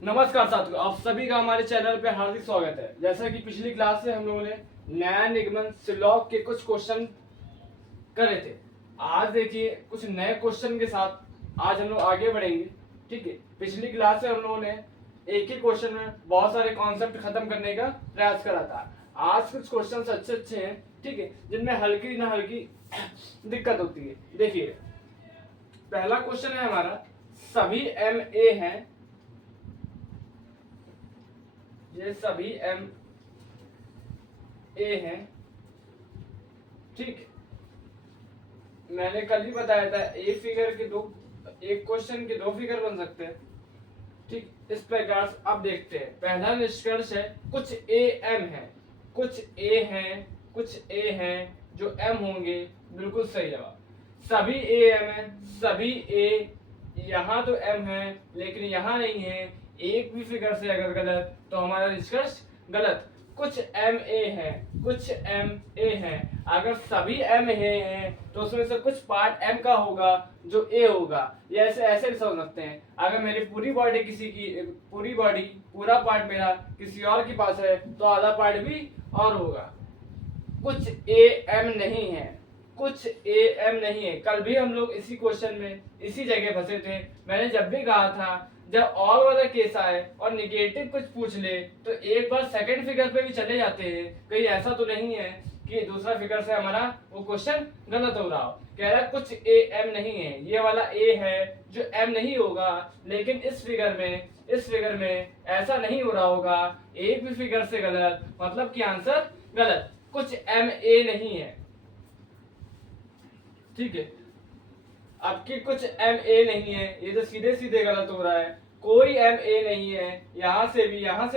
नमस्कार साथियों, आप सभी का हमारे चैनल पे हार्दिक स्वागत है। जैसा कि पिछली क्लास से हम लोगों ने नया निगमन सिलॉग के कुछ क्वेश्चन करे थे। आज देखिए कुछ नए क्वेश्चन के साथ आज हम लोग आगे बढ़ेंगे। ठीक है, पिछली क्लास से हम लोगों ने एक ही क्वेश्चन में बहुत सारे कॉन्सेप्ट खत्म करने का प्रयास करा था। आज कुछ क्वेश्चन अच्छे अच्छे हैं, ठीक है, जिनमें हल्की ना हल्की दिक्कत होती है। देखिए पहला क्वेश्चन है हमारा, सभी एम ए हैं, ये सभी एम ए हैं, ठीक है। मैंने कल ही बताया था एक क्वेश्चन के दो फिगर बन सकते हैं, ठीक। इस प्रकार से अब देखते हैं। पहला निष्कर्ष है कुछ ए एम है, कुछ ए हैं, कुछ ए हैं जो एम होंगे। बिल्कुल सही जवाब, सभी ए एम है, सभी ए। यहाँ तो एम है लेकिन यहाँ नहीं है, एक भी फिगर से अगर गलत तो हमारा निष्कर्ष गलत। कुछ एम ए है, कुछ एम ए है। अगर सभी एम हैं तो उसमें से कुछ पार्ट एम का होगा जो ए होगा। ये ऐसे ऐसे भी समझ सकते हैं, अगर मेरी पूरी बॉडी पूरा पार्ट मेरा किसी और के पास है तो आधा पार्ट भी और होगा। कुछ ए एम नहीं है, कुछ ए एम नहीं है। कल भी हम लोग इसी क्वेश्चन में इसी जगह फंसे थे। मैंने जब भी कहा था जब ऑल वाला केस आए और निगेटिव कुछ पूछ ले तो एक बार सेकंड फिगर पे भी चले जाते हैं। कहीं ऐसा तो नहीं है कि दूसरा फिगर से हमारा वो क्वेश्चन गलत हो रहा हो। कह रहा है कुछ ए एम नहीं है, ये वाला ए है जो एम नहीं होगा। लेकिन इस फिगर में ऐसा नहीं हो रहा होगा, एक भी फिगर से गलत, मतलब कि आंसर गलत। कुछ एम ए नहीं है, ठीक है। आपकी कुछ एम ए नहीं है, ये तो सीधे सीधे गलत हो रहा है। कोई एम ए नहीं है, यहाँ से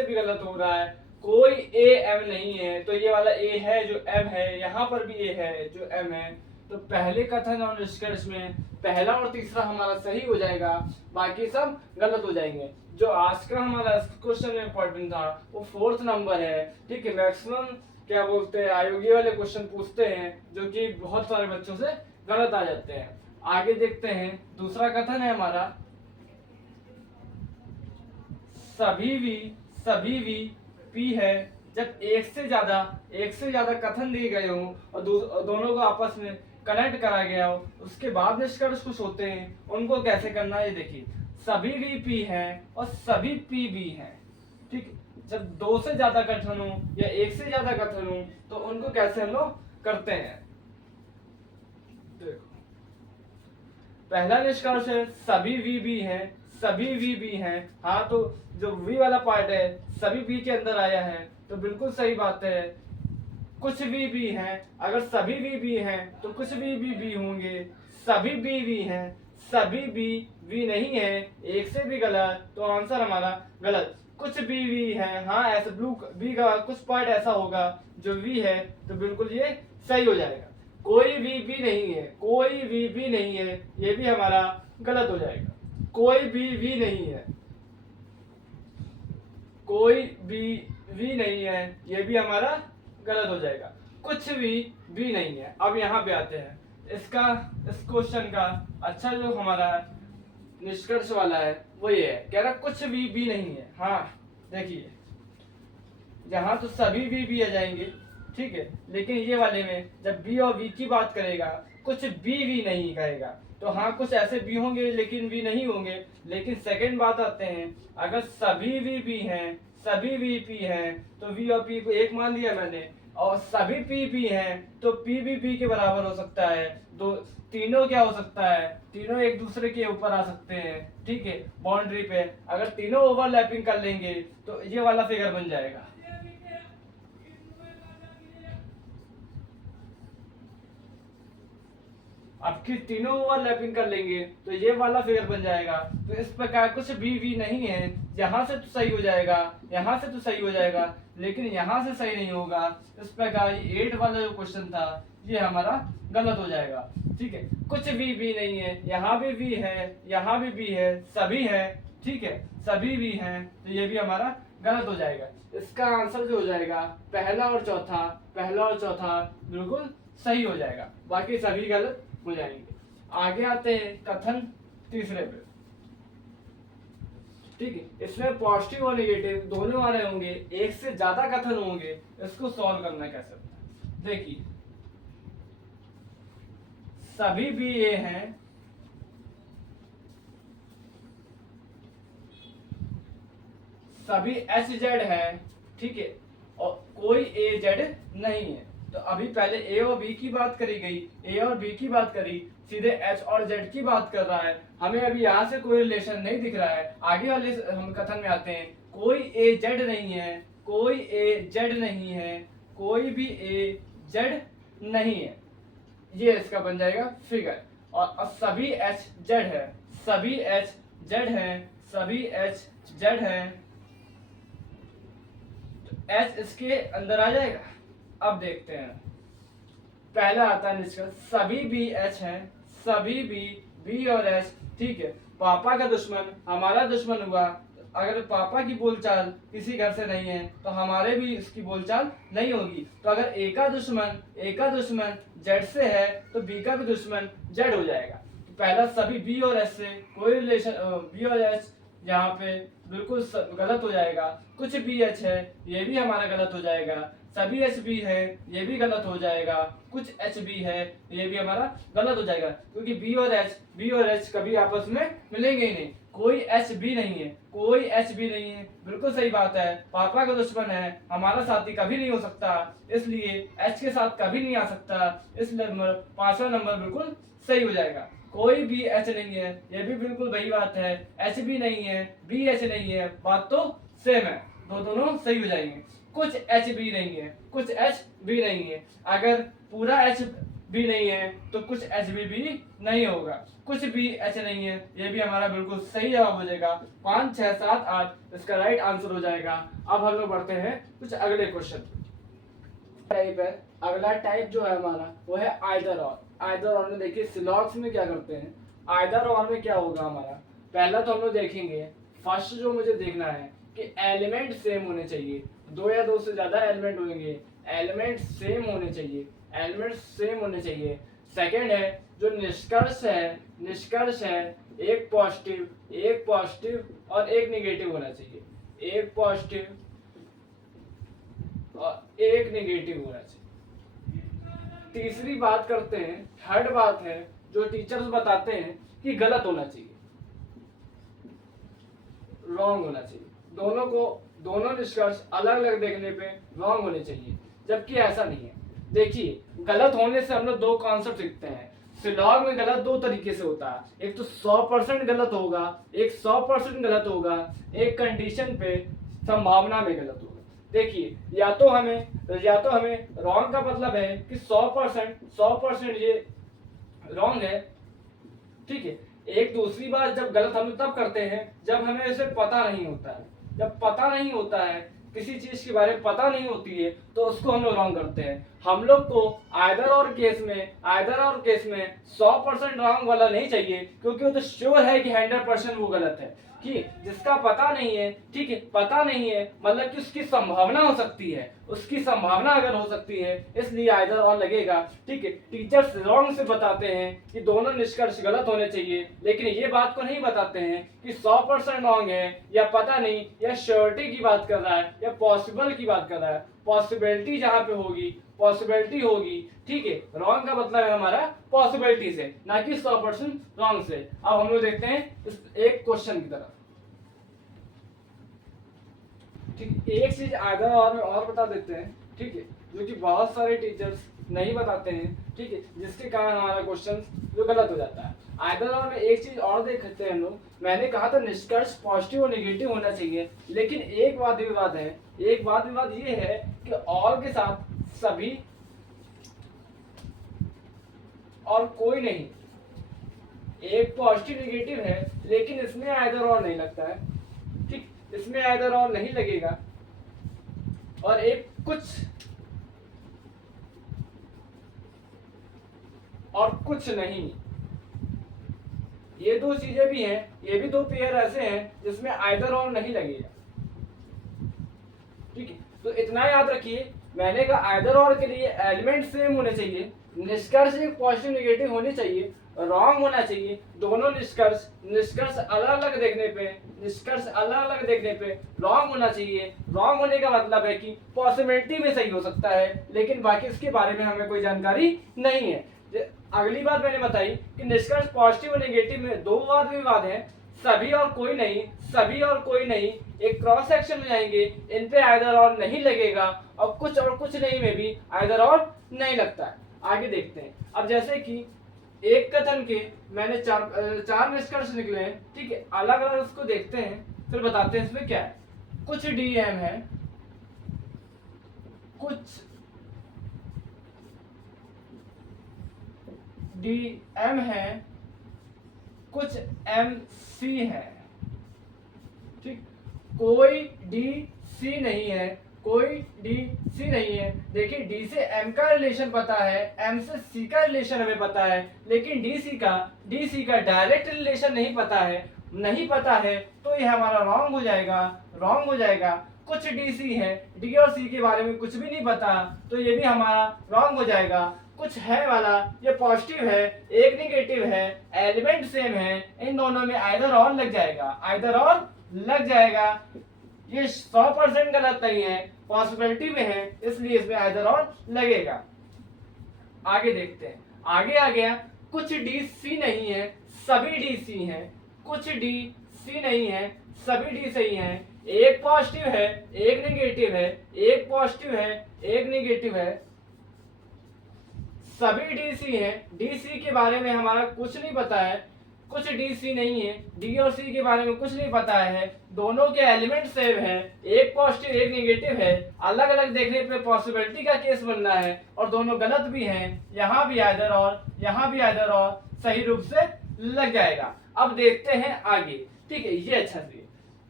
भी गलत हो रहा है। कोई ए एम नहीं है, तो ये वाला ए है जो एम है, यहाँ पर भी ए है जो एम है। तो पहले कथन और निष्कर्ष में पहला और तीसरा हमारा सही हो जाएगा, बाकी सब गलत हो जाएंगे। जो आज का हमारा क्वेश्चन में इंपॉर्टेंट था वो 4th नंबर है, ठीक है। मैक्सिमम क्या बोलते हैं आयोगी वाले क्वेश्चन पूछते हैं जो कि बहुत सारे बच्चों से गलत आ जाते हैं। आगे देखते हैं, दूसरा कथन है हमारा, सभी वी पी है जब एक से ज्यादा कथन दिए गए हो और दोनों को आपस में कनेक्ट करा गया हो, उसके बाद निष्कर्ष कुछ होते हैं। उनको कैसे करना है ये देखिए। सभी वी पी है और सभी पी भी है, ठीक। जब दो से ज्यादा कथन हो या एक से ज्यादा कथन हो तो उनको कैसे हम लोग करते हैं। देखो पहला निष्कर्ष है सभी वी भी हैं, सभी वी भी हैं। हाँ, तो जो वी वाला पार्ट है सभी वी के अंदर आया है तो बिल्कुल सही बात है। कुछ भी हैं, अगर सभी भी हैं तो कुछ भी होंगे। सभी भी हैं, सभी भी नहीं है, एक से भी गलत, तो आंसर हमारा गलत। कुछ भी है, हाँ ऐसे ब्लू बी का कुछ पार्ट ऐसा होगा जो वी है, तो बिल्कुल ये सही हो जाएगा। कोई भी नहीं है, कोई भी नहीं है, ये भी हमारा गलत हो जाएगा। कोई भी नहीं है, कोई भी नहीं है, ये भी हमारा गलत हो जाएगा। कुछ भी नहीं है। अब यहाँ पे आते हैं, इस क्वेश्चन का अच्छा जो हमारा निष्कर्ष वाला है वो ये है, कह रहा कुछ भी नहीं है। हाँ देखिए, यहाँ तो सभी भी आ जाएंगे, ठीक है, लेकिन ये वाले में जब बी और वी की बात करेगा कुछ भी नहीं कहेगा। तो हाँ कुछ ऐसे भी होंगे लेकिन भी नहीं होंगे। लेकिन सेकंड बात आते हैं, अगर सभी भी हैं, सभी वी पी हैं, तो वी और पी को एक मान लिया मैंने, और सभी पी भी हैं तो पी भी पी के बराबर हो सकता है। तो तीनों क्या हो सकता है, तीनों एक दूसरे के ऊपर आ सकते हैं, ठीक है, बाउंड्री पे। अगर तीनों ओवरलैपिंग कर लेंगे तो ये वाला फिगर बन जाएगा। आपकी तीनों ओवरलैपिंग कर लेंगे तो ये वाला फिगर बन जाएगा। तो इस प्रकार कुछ भी नहीं है, यहाँ से तो सही हो जाएगा, यहाँ से तो सही हो जाएगा, लेकिन यहाँ से सही नहीं होगा। इस प्रकार 8 वाला जो क्वेश्चन था ये हमारा गलत हो जाएगा, ठीक है। कुछ भी नहीं है, यहाँ भी है, यहाँ भी है, सभी है, ठीक है, सभी भी हैं, तो ये भी हमारा गलत हो जाएगा। इसका आंसर जो हो जाएगा पहला और चौथा बिल्कुल सही हो जाएगा, बाकी सभी गलत हो जाएंगे। आगे आते हैं कथन तीसरे पे। ठीक है, इसमें पॉजिटिव और नेगेटिव दोनों वाले होंगे, एक से ज्यादा कथन होंगे, इसको सॉल्व करना कैसे होता है। देखिए सभी भी ए हैं, सभी एच जेड है, ठीक है, और कोई ए जेड नहीं है। तो अभी पहले ए और बी की बात करी गई, ए और बी की बात करी, सीधे एच और जेड की बात कर रहा है। हमें अभी यहाँ से कोई रिलेशन नहीं दिख रहा है। आगे वाले हम कथन में आते हैं, कोई ए जेड नहीं है, कोई ए जेड नहीं है, कोई भी ए जेड नहीं है, ये इसका बन जाएगा फिगर। और सभी एच जेड है, सभी एच जेड है, सभी एच जेड है, एच इसके अंदर आ जाएगा। अब देखते हैं, पहला आता है निष्कर्ष, सभी बी एच हैं, सभी बी और एच, ठीक है। पापा का दुश्मन हमारा दुश्मन हुआ। अगर पापा की बोलचाल किसी घर से नहीं है तो हमारे भी इसकी बोलचाल नहीं होगी। तो अगर ए का दुश्मन जेड से है तो बी का भी दुश्मन जेड हो जाएगा। तो पहला सभी बी और एच से कोई रिलेशन, बी और एच यहाँ पे बिल्कुल गलत हो जाएगा। कुछ बी एच है, ये भी हमारा गलत हो जाएगा। सभी एच बी है, ये भी गलत हो जाएगा। कुछ एच बी है, ये भी हमारा गलत हो जाएगा, क्योंकि बी और एच कभी आपस में मिलेंगे ही नहीं। कोई एच बी नहीं है, कोई एच बी नहीं है, बिल्कुल सही बात है। पापा का दुश्मन है, हमारा साथी कभी नहीं हो सकता, इसलिए एच के साथ कभी नहीं आ सकता। इसलिए पांचवा नंबर बिल्कुल सही हो जाएगा। कोई भी एच नहीं है, ये भी बिल्कुल वही बात है। एच भी नहीं है, बी एच नहीं है, बात तो सेम है, दोनों सही हो जाएंगे। कुछ एच बी नहीं है, कुछ एच बी नहीं है। अगर पूरा एच बी नहीं है तो कुछ एच बी भी नहीं होगा। कुछ भी एच नहीं है, ये भी हमारा बिल्कुल सही जवाब हो जाएगा। 5, 6, 7, 8 इसका राइट आंसर हो जाएगा। अब हम लोग बढ़ते हैं कुछ अगले क्वेश्चन टाइप है। अगला टाइप जो है हमारा वो है आइदर और। आइदर और में देखिए सिलॉग्स में क्या करते हैं। आइदर और में क्या होगा हमारा, पहला तो हम लोग देखेंगे, फर्स्ट जो मुझे देखना है कि एलिमेंट सेम होने चाहिए। दो या दो से ज्यादा एलिमेंट होंगे, एलिमेंट सेम होने चाहिए, एलिमेंट सेम होने चाहिए। सेकंड है जो निष्कर्ष है एक पॉजिटिव और एक नेगेटिव होना चाहिए, एक पॉजिटिव और एक नेगेटिव होना चाहिए। तीसरी बात करते हैं, थर्ड बात है जो टीचर्स बताते हैं कि गलत होना चाहिए, रॉन्ग होना चाहिए। दोनों निष्कर्ष अलग अलग देखने पे रॉन्ग होने चाहिए, जबकि ऐसा नहीं है। देखिए गलत होने से हम लोग दो कॉन्सेप्ट सीखते हैं। सिलॉग में गलत दो तरीके से होता है, एक तो 100% गलत होगा, एक 100% गलत होगा, एक कंडीशन पे संभावना में गलत होगा। देखिए या तो हमें रॉन्ग का मतलब है कि 100% ये रॉन्ग है, ठीक है। एक दूसरी बात, जब गलत हम तब करते हैं जब हमें इसे पता नहीं होता है। जब पता नहीं होता है, किसी चीज के बारे में पता नहीं होती है, तो उसको हम लोग रॉन्ग करते हैं। हम लोग को आइदर और केस में 100% रॉन्ग वाला नहीं चाहिए, क्योंकि वो तो श्योर है कि 100% वो गलत है। कि जिसका पता नहीं है, ठीक है, पता नहीं है मतलब कि उसकी संभावना हो सकती है, उसकी संभावना अगर हो सकती है, इसलिए आइदर और लगेगा, ठीक है। टीचर्स रॉन्ग से बताते हैं कि दोनों निष्कर्ष गलत होने चाहिए, लेकिन ये बात को नहीं बताते हैं कि 100% रॉन्ग है या पता नहीं, या श्योरिटी की बात कर रहा है या पॉसिबल की बात कर रहा है। पॉसिबिलिटी जहां पे होगी, पॉसिबिलिटी होगी, ठीक है। रॉन्ग का मतलब है हमारा पॉसिबिलिटी से, ना कि 100% रॉन्ग से। अब हम लोग देखते हैं इस एक क्वेश्चन की तरफ, ठीक। एक चीज आइदर और बता देते हैं, ठीक है, जो कि बहुत सारे टीचर्स नहीं बताते हैं, ठीक है, जिसके कारण हमारा क्वेश्चन जो गलत हो जाता है। आइदर और में एक चीज और देखते हैं हम लोग। मैंने कहा था निष्कर्ष पॉजिटिव और नेगेटिव होना चाहिए, लेकिन एक वाद विवाद ये है कि और के साथ सभी और कोई नहीं। एक पॉजिटिव नेगेटिव है, लेकिन इसमें आइदर और नहीं लगता है, ठीक, इसमें आइदर और नहीं लगेगा। और एक कुछ नहीं, ये दो चीजें भी हैं, ये भी दो पेयर ऐसे हैं जिसमें आइदर और नहीं लगेगा, ठीक है। तो इतना याद रखिए, मैंने कहा आइदर और के लिए एलिमेंट सेम होने चाहिए, निष्कर्ष एक पॉजिटिव नेगेटिव होने चाहिए, रॉन्ग होना चाहिए। दोनों निष्कर्ष निष्कर्ष अलग अलग देखने पे रॉन्ग होना चाहिए। रॉन्ग होने का मतलब है कि पॉसिबिलिटी में सही हो सकता है, लेकिन बाकी इसके बारे में हमें कोई जानकारी नहीं है। अगली बात मैंने बताई कि निष्कर्ष पॉजिटिव और नेगेटिव में दो वाद है, सभी और कोई नहीं। एक क्रॉस सेक्शन में जाएंगे, इन पे आइदर और नहीं लगेगा, और कुछ नहीं में भी आइदर और नहीं लगता है। आगे देखते हैं। अब जैसे कि एक कथन के मैंने चार निष्कर्ष निकले हैं, ठीक है, अलग अलग उसको देखते हैं, फिर बताते हैं इसमें क्या है। कुछ डीएम है, कुछ डीएम है, कुछ एमसी है, ठीक, कोई डी सी नहीं है, देखिए डी से एम का रिलेशन पता है, एम से सी का रिलेशन हमें पता है, लेकिन डी सी का डायरेक्ट रिलेशन नहीं पता है, तो ये हमारा रॉन्ग हो जाएगा। कुछ डी सी है, डी और सी के बारे में कुछ भी नहीं पता, तो ये भी हमारा रॉन्ग हो जाएगा। कुछ है वाला ये पॉजिटिव है, एक नेगेटिव है, एलिमेंट सेम है, इन दोनों में आइदर और लग जाएगा। ये 100% गलत नहीं है, पॉसिबिलिटी में है, इसलिए इसमें आइदर और लगेगा। आगे देखते हैं। आगे आ गया, कुछ डी सी नहीं है, सभी डी सी हैं। कुछ डी सी नहीं है, सभी डी सही हैं। एक पॉजिटिव है, एक नेगेटिव है, एक पॉजिटिव है, एक नेगेटिव है, सभी डीसी हैं। डीसी के बारे में हमारा कुछ नहीं पता है, कुछ डीसी नहीं है, डी और सी के बारे में कुछ नहीं पता है, दोनों के एलिमेंट सेम है, एक पॉजिटिव एक नेगेटिव है, अलग अलग देखने पे पॉसिबिलिटी का केस बनना है, और दोनों गलत भी हैं, यहाँ भी आइदर और सही रूप से लग जाएगा। अब देखते हैं आगे, ठीक है, ये अच्छा सी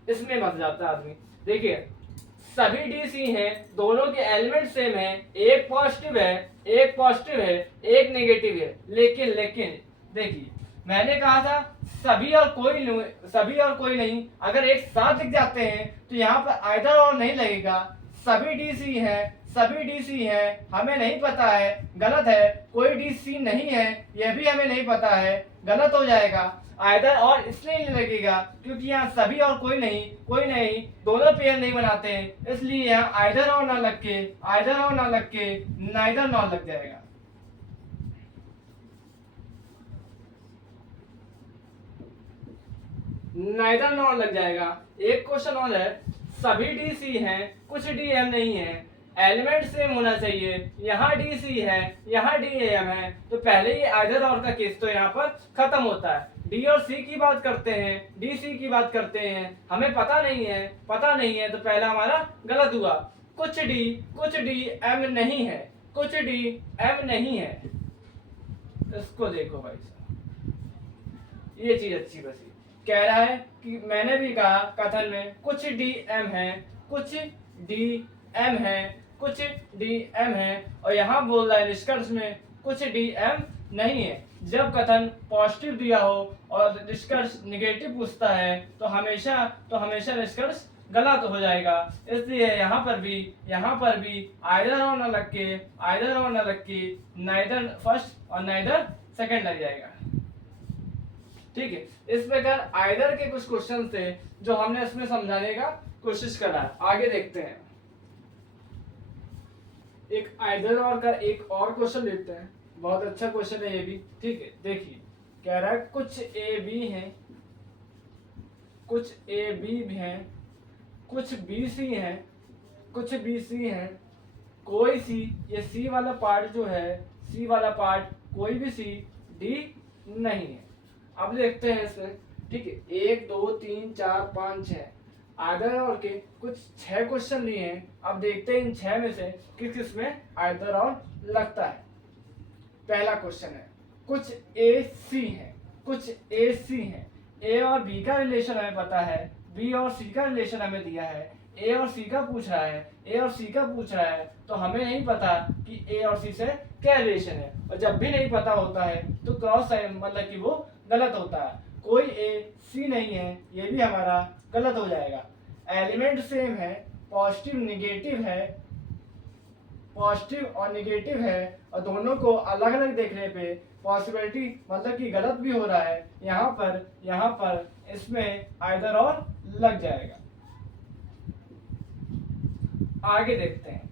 इसमें मत जाता आदमी। देखिए सभी डीसी हैं, दोनों के एलिमेंट सेम है, एक पॉजिटिव है, एक नेगेटिव है, लेकिन देखिए मैंने कहा था सभी और कोई नहीं, अगर एक साथ दिख जाते हैं तो यहाँ पर आइदर और नहीं लगेगा। सभी डीसी हैं, हमें नहीं पता है, गलत है। कोई डीसी नहीं है, यह भी हमें नहीं पता है, गलत हो जाएगा। आइदर और इसलिए नहीं लगेगा क्योंकि यहाँ सभी और कोई नहीं, दोनों पेयर नहीं बनाते हैं, इसलिए यहाँ आइदर और ना लग के नाइदर नॉट लग जाएगा। नाइदर नॉट लग जाएगा। एक क्वेश्चन और है, सभी डीसी हैं, कुछ डीएम नहीं है, एलिमेंट सेम होना चाहिए, यहाँ डीसी है, यहाँ डीएम है, तो पहले ये आइदर और का केस तो यहाँ पर खत्म होता है। डी और सी की बात करते हैं, डी सी की बात करते हैं, हमें पता नहीं है, तो पहला हमारा गलत हुआ। कुछ डी एम नहीं है, इसको देखो भाई साहब, ये चीज अच्छी बसी। कह रहा है कि मैंने भी कहा कथन में कुछ डी एम है, और यहाँ बोल रहा है निष्कर्ष में कुछ डी एम नहीं है। जब कथन पॉजिटिव दिया हो और निष्कर्ष निगेटिव पूछता है तो हमेशा निष्कर्ष गलत हो जाएगा। इसलिए यहाँ पर भी आइदर और न लग के नाइदर फर्स्ट और नाइदर सेकंड लग जाएगा। ठीक है, इस प्रकार आइदर के कुछ क्वेश्चन थे जो हमने इसमें समझाने का कोशिश करा है। आगे देखते हैं, एक आइदर और का एक और क्वेश्चन लेते हैं, बहुत अच्छा क्वेश्चन है ये भी। ठीक है, देखिए कह रहा है कुछ ए बी हैं, कुछ ए बी भी हैं, कुछ बी सी हैं, कोई सी, ये सी वाला पार्ट जो है, सी वाला पार्ट कोई भी सी डी नहीं है। अब देखते हैं इसमें, ठीक है, 1 2 3 4 5 6 आइदर और के कुछ 6 क्वेश्चन लिए हैं। अब देखते हैं इन 6 में से किस में आइदर और लगता है। पहला क्वेश्चन है, कुछ ए सी हैं, ए और बी का रिलेशन हमें पता है, बी और सी का रिलेशन हमें दिया है, ए और सी का पूछ रहा है, तो हमें नहीं पता कि ए और सी से क्या रिलेशन है, और जब भी नहीं पता होता है तो क्रॉस साइन मतलब कि वो गलत होता है। कोई ए सी नहीं है, ये भी हमारा गलत हो जाएगा। एलिमेंट सेम है, पॉजिटिव और नेगेटिव है, और दोनों को अलग अलग देखने पे पॉसिबिलिटी मतलब कि गलत भी हो रहा है, यहाँ पर इसमें आइदर और लग जाएगा। आगे देखते हैं,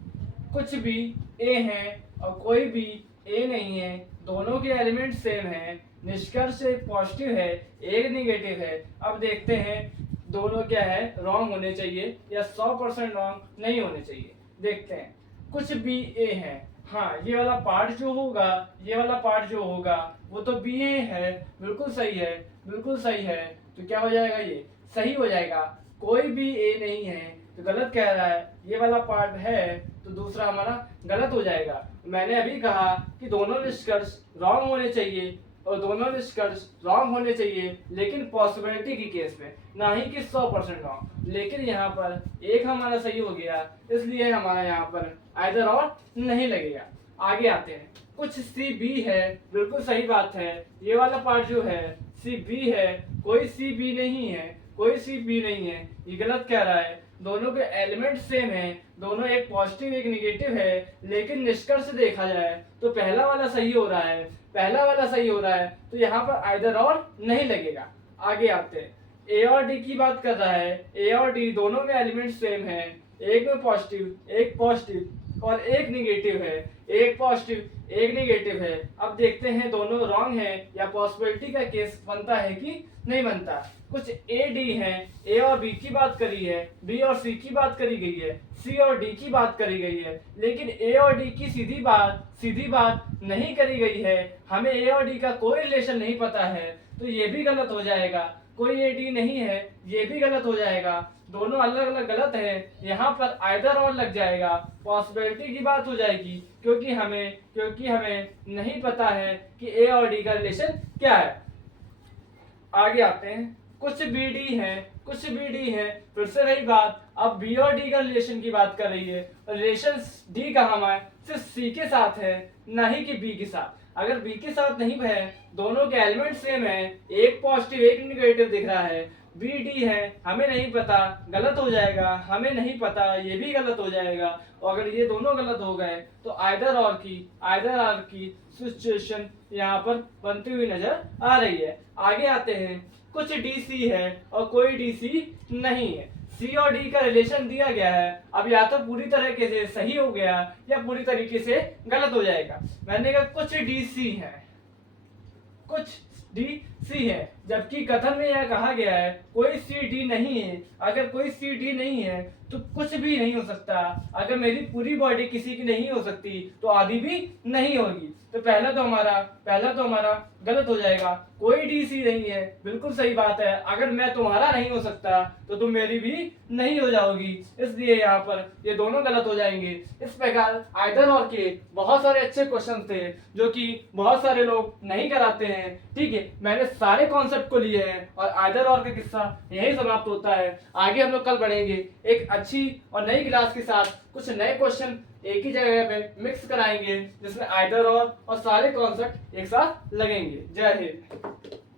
कुछ भी ए है और कोई भी ए नहीं है, दोनों के एलिमेंट सेम हैं, निष्कर्ष एक पॉजिटिव है एक निगेटिव है। अब देखते हैं दोनों क्या है, रॉन्ग होने चाहिए या 100% रॉन्ग नहीं होने चाहिए। देखते हैं, कुछ भी ए है, हाँ ये वाला पार्ट जो होगा, ये वाला पार्ट जो होगा वो तो बी ए है, बिल्कुल सही है, बिल्कुल सही है। तो क्या हो जाएगा, ये सही हो जाएगा। कोई भी ए नहीं है तो गलत कह रहा है, ये वाला पार्ट है तो दूसरा हमारा गलत हो जाएगा। मैंने अभी कहा कि दोनों निष्कर्ष रॉन्ग होने चाहिए और दोनों निष्कर्ष रॉन्ग होने चाहिए, लेकिन पॉसिबिलिटी की केस में, ना ही कि 100% रॉन्ग। लेकिन यहाँ पर एक हमारा सही हो गया, इसलिए हमारा यहाँ पर आइदर और नहीं लगेगा। आगे आते हैं, कुछ सी बी है, बिल्कुल सही बात है। ये वाला पार्ट जो है सी बी है, कोई सी बी नहीं है, कोई सी बी नहीं है, ये गलत कह रहा है। दोनों के एलिमेंट सेम हैं, दोनों एक पॉजिटिव एक निगेटिव है, लेकिन निष्कर्ष देखा जाए तो पहला वाला सही हो रहा है, पहला वाला सही हो रहा है, तो यहाँ पर आइदर और नहीं लगेगा। आगे आते हैं, ए और डी की बात कर रहा है, ए और डी दोनों के एलिमेंट सेम है, एक में पॉजिटिव और एक निगेटिव है, एक पॉजिटिव एक निगेटिव है। अब देखते हैं दोनों रॉन्ग है या पॉसिबिलिटी का केस बनता है कि नहीं बनता। कुछ ए डी है, ए और बी की बात करी है, बी और सी की बात करी गई है, सी और डी की बात करी गई है, लेकिन ए और डी की सीधी बात नहीं करी गई है। हमें ए और डी का कोई रिलेशन नहीं पता है, तो ये भी गलत हो जाएगा। कोई ए डी नहीं है, ये भी गलत हो जाएगा। दोनों अलग अलग गलत है, यहाँ पर आइदर और लग जाएगा, पॉसिबिलिटी की बात हो जाएगी, क्योंकि हमें नहीं पता है कि ए और डी का रिलेशन क्या है। आगे आते हैं, कुछ बी डी है, फिर से वही बात, अब बी और डी का रिलेशन की बात कर रही है। रिलेशन डी का हमारे सिर्फ सी के साथ है, ना ही कि बी के साथ। अगर बी के साथ नहीं है, दोनों के एलिमेंट सेम है, एक पॉजिटिव एक निगेटिव दिख रहा है, बी डी है, हमें नहीं पता, गलत हो जाएगा। हमें नहीं पता, ये भी गलत हो जाएगा। और अगर ये दोनों गलत हो गए तो आइदर और की सिचुएशन यहाँ पर बनती हुई नजर आ रही है। आगे आते हैं, कुछ डी सी है और कोई डी सी नहीं है। सी और डी का रिलेशन दिया गया है, अब या तो पूरी तरीके से सही हो गया या पूरी तरीके से गलत हो जाएगा। मैंने कहा कुछ डी सी है, कुछ डी सी है, जबकि कथन में यह कहा गया है कोई सी डी नहीं है। अगर कोई सी डी नहीं है तो कुछ भी नहीं हो सकता। अगर मेरी पूरी बॉडी किसी की नहीं हो सकती तो आधी भी नहीं होगी। तो पहला तो हमारा गलत हो जाएगा। कोई डी सी नहीं है, बिल्कुल सही बात है। अगर मैं तुम्हारा नहीं हो सकता तो तुम मेरी भी नहीं हो जाओगी, इसलिए यहाँ पर ये दोनों गलत हो जाएंगे। इस प्रकार आइदर और के बहुत सारे अच्छे क्वेश्चन थे जो कि बहुत सारे लोग नहीं कराते हैं। ठीक है, मैंने सारे कॉन्सेप्ट को लिए हैं और आइदर और का किस्सा यही समाप्त होता है। आगे हम लोग कल बढ़ेंगे एक अच्छी और नई क्लास के साथ, कुछ नए क्वेश्चन एक ही जगह पे मिक्स कराएंगे, जिसमें आइदर और सारे कॉन्सेप्ट एक साथ लगेंगे। जय हिंद।